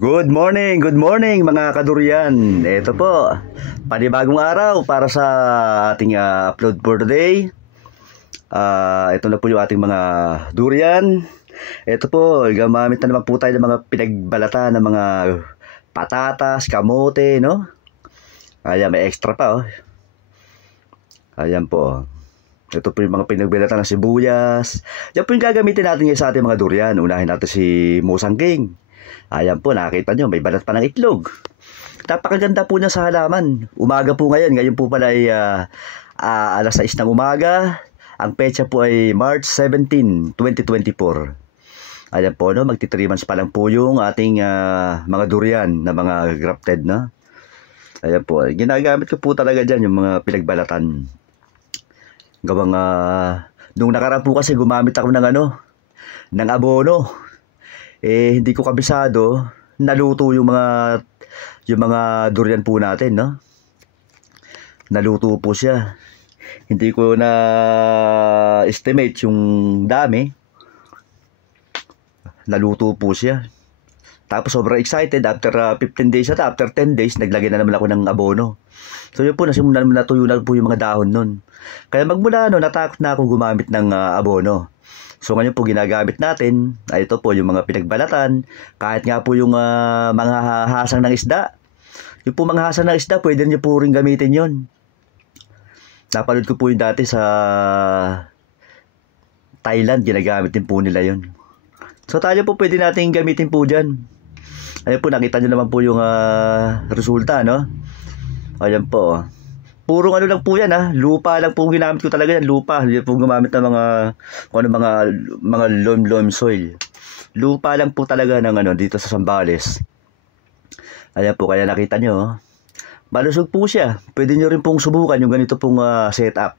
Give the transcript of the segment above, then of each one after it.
Good morning mga kadurian. Ito po, panibagong araw para sa ating upload for today. Ito na po yung ating mga durian. Ito po, gamamit na naman po tayo ng mga pinagbalatan ng mga patatas, kamote, no? Ayan, may extra pa, oh. Ayan po. Ito po yung mga pinagbalatan ng sibuyas. Yan po yung gagamitin natin sa ating mga durian. Unahin natin si Musang King. Ayan po, nakita nyo, may balat pa ng itlog. Napakaganda po niya sa halaman. Umaga po ngayon. Ngayon po pala ay alas 6 ng umaga. Ang petsa po ay March 17, 2024. Ayan po, no? Magti 3 months pa lang po yung ating mga durian na mga grafted, no? Ayan po, ginagamit ko po talaga dyan yung mga pinagbalatan. Gawang, nung nakaraan po kasi gumamit ako ng abono. Hindi ko kabisado, naluto yung mga durian po natin, no? Naluto po siya. Hindi ko na estimate yung dami. Naluto po siya. Tapos sobrang excited, after 15 days at after 10 days, naglagay na naman ako ng abono. So yun po, nasimulan naman natuyo na po yung mga dahon nun. Kaya magmula natakot na ako gumamit ng abono. So ngayon po ginagamit natin, ito po yung mga pinagbalatan, kahit nga po yung mga hasang ng isda. Yung po mga hasang ng isda, pwede nyo po rin gamitin yon. Napanood ko po yung dati sa Thailand, ginagamit din po nila yon. So tayo po pwede natin gamitin po dyan. Ayan po, nakita nyo naman po yung resulta, no? Ayan po. Purong lang po yan, lupa lang po ginamit ko talaga yan, lupa. Hindi po gumamit ng mga loam soil. Lupa lang po talaga ng dito sa Zambales. Ayan po, kaya nakita nyo, malusog po siya. Pwede nyo rin pong subukan yung ganito pong setup.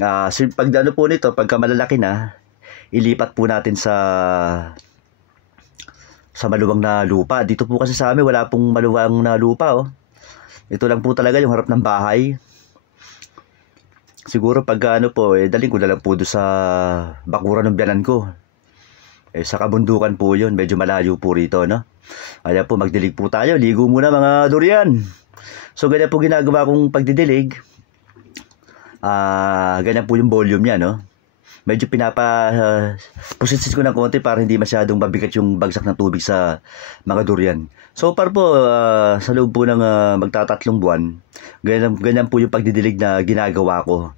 Pag po nito, pagka malalaki na, ilipat po natin sa maluwang na lupa. Dito po kasi sa amin, wala pong maluwang na lupa, oh. Ito lang po talaga yung harap ng bahay. Siguro pagka daling ko na lang po doon sa bakuran ng biyanan ko. Sa kabundukan po yun, medyo malayo po rito, no? Kaya po, magdilig po tayo. Ligo muna mga durian. So, ganyan po ginagawa kong pagdidilig. Ganyan po yung volume niya, no? Medyo pusisis ko ng konti para hindi masyadong mabigat yung bagsak ng tubig sa mga durian. So far po, sa loob po ng magtatatlong buwan, ganyan po yung pagdidilig na ginagawa ko.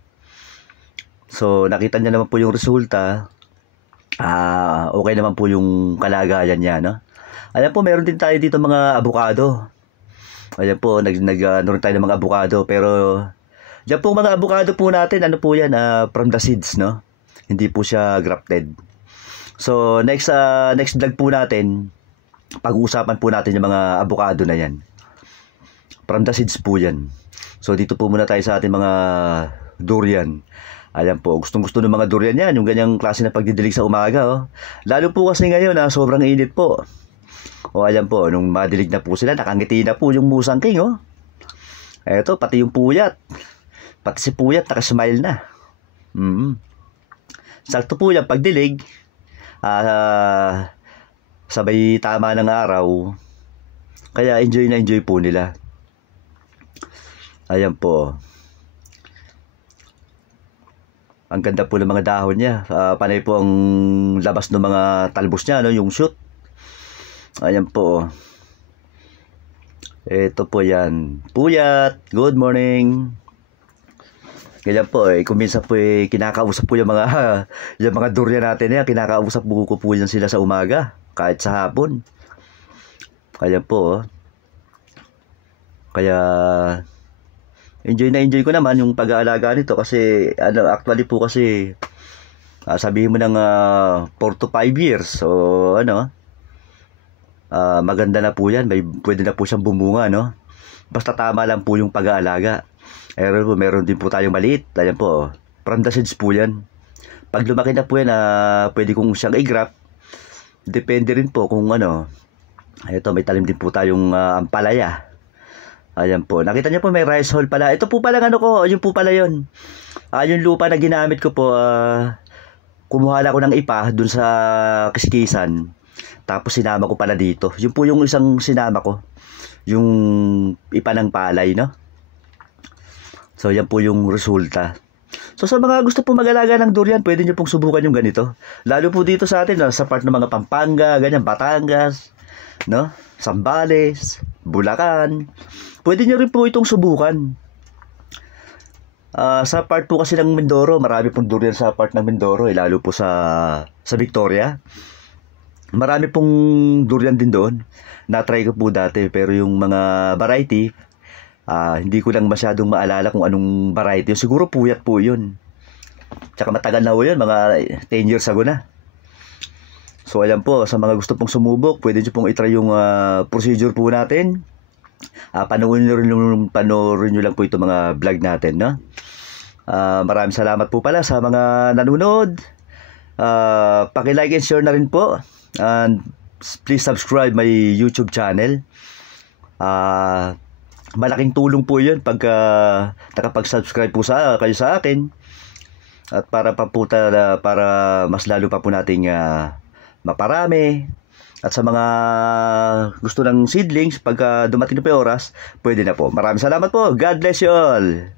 So nakita niya naman po yung resulta. Okay naman po yung kalagayan niya, no? Ayan po, meron din tayo dito mga avocado. Ayan po, nag-ano tayo ng mga avocado. Pero diyan po mga avocado po natin, po yan, from the seeds, no? Hindi po siya grafted. So next vlog po natin, pag-uusapan po natin yung mga avocado na yan. From the seeds po yan. So dito po muna tayo sa ating mga durian. Ayan po, gustong-gusto ng mga durian yan, yung ganyang klase na pagdidilig sa umaga, oh. Lalo po kasi ngayon, sobrang init po. Ayan po, nung madilig na po sila, nakangiti na po yung Musang King, oh. Eto, pati yung puyat. Pati si puyat, nakasmile na. Sakto po yung pagdilig, sabay tama ng araw, kaya enjoy na enjoy po nila. Ayan po. Ang ganda po ng mga dahon niya. Panay po ang labas ng mga talbos niya, no? Yung shoot. Ayan po. Ito po yan. Puyat, good morning. Ganyan po, kung minsan po kinakausap po yung mga durian natin yan, kinakausap ko po yan sila sa umaga, kahit sa hapon. Kaya po, kaya enjoy na enjoy ko naman yung pag-aalaga nito kasi actually po kasi sabihin mo ng 4 to 5 years, so maganda na po yan, pwede na po siyang bumunga, no? Basta tama lang po yung pag-aalaga. Meron din po tayong maliit. Ayan po, from the seeds po yan. Pag lumaki na po yan, pwede kong siyang i-graft. Depende rin po kung ito, may talim din po tayong ampalaya. Ayan po, nakita niyo po may rice hull pala. Ito po pala yun po pala yun. Yung lupa na ginamit ko po, kumuha lang ako ng ipa dun sa kiskisan. Tapos sinama ko pala dito. Yun po yung isang sinama ko. Yung ipa ng palay, no? So, yan po yung resulta. So, sa mga gusto po mag-alaga ng durian, pwede nyo pong subukan yung ganito. Lalo po dito sa atin, sa part ng mga Pampanga, ganyan, Batangas, no? Zambales, Bulacan. Pwede nyo rin po itong subukan. Sa part po kasi ng Mindoro, marami pong durian sa part ng Mindoro, lalo po sa Victoria. Marami pong durian din doon. Na-try ko po dati, pero yung mga variety, hindi ko lang masyadong maalala kung anong variety. Siguro puyat po yun. Tsaka matagal na po yun, mga 10 years ago na. So ayan po, sa mga gusto pong sumubok, pwede nyo pong itry yung procedure po natin. Panoorin nyo lang po itong mga vlog natin, no? Maraming salamat po pala sa mga nanonood. Paki-like and share na rin po. And please subscribe my YouTube channel. Malaking tulong po yun pag nakapag-subscribe po kayo sa akin. At para mas lalo pa po nating maparami. At sa mga gusto ng seedlings, pag dumating na po yung oras, pwede na po. Maraming salamat po. God bless you all.